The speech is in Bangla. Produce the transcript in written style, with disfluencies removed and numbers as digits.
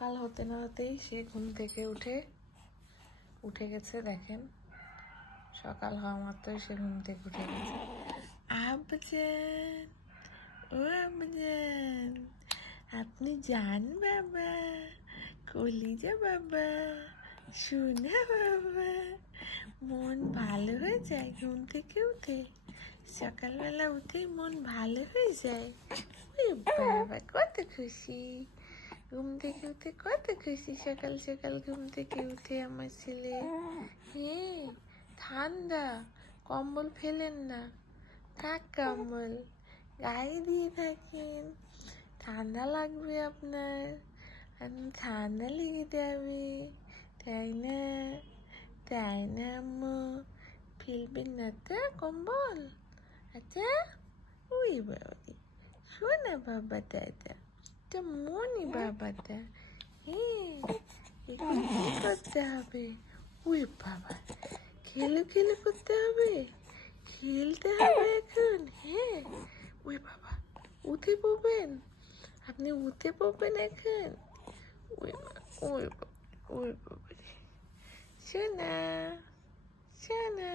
সকাল হতে না হতেই সে ঘুম থেকে উঠে গেছে। দেখেন, সকাল হওয়া মাত্রই সে ঘুম থেকে উঠে গেছে। আব্বাজান, ও আব্বাজান, আপনি যান বাবা, কলিজা বাবা, সোনা বাবা। মন ভালো হয়ে যায় ঘুম থেকে উঠে, সকালবেলা উঠেই মন ভালো হয়ে যায়। ওই বাবা, কত খুশি ঘুম থেকে উঠে, কত খুশি সকাল সকাল ঘুম থেকে উঠে আমার ছেলে। হ্যাঁ, ঠান্ডা, কম্বল ফেলেন না, কাক কম্বল গায়ে দিয়ে থাকেন, ঠান্ডা লাগবে আপনার, ঠান্ডা লেগে যাবে, তাই না? তাই না আম্মু? ফেলবেন না তো কম্বল? আচ্ছা, ওই বাবা, শোনা বাবা, দাদা তো মনি বাবাটা। হ্যাঁ, এখন কি করতে হবে? ওই বাবা, খেলে করতে হবে, খেলতে হবে এখন। হ্যাঁ, ওই বাবা, উঠে পড়বেন আপনি, উঠে পড়বেন এখন। ওই বাবা, ওই বাবা, ওই বাবা, সোনা সোনা।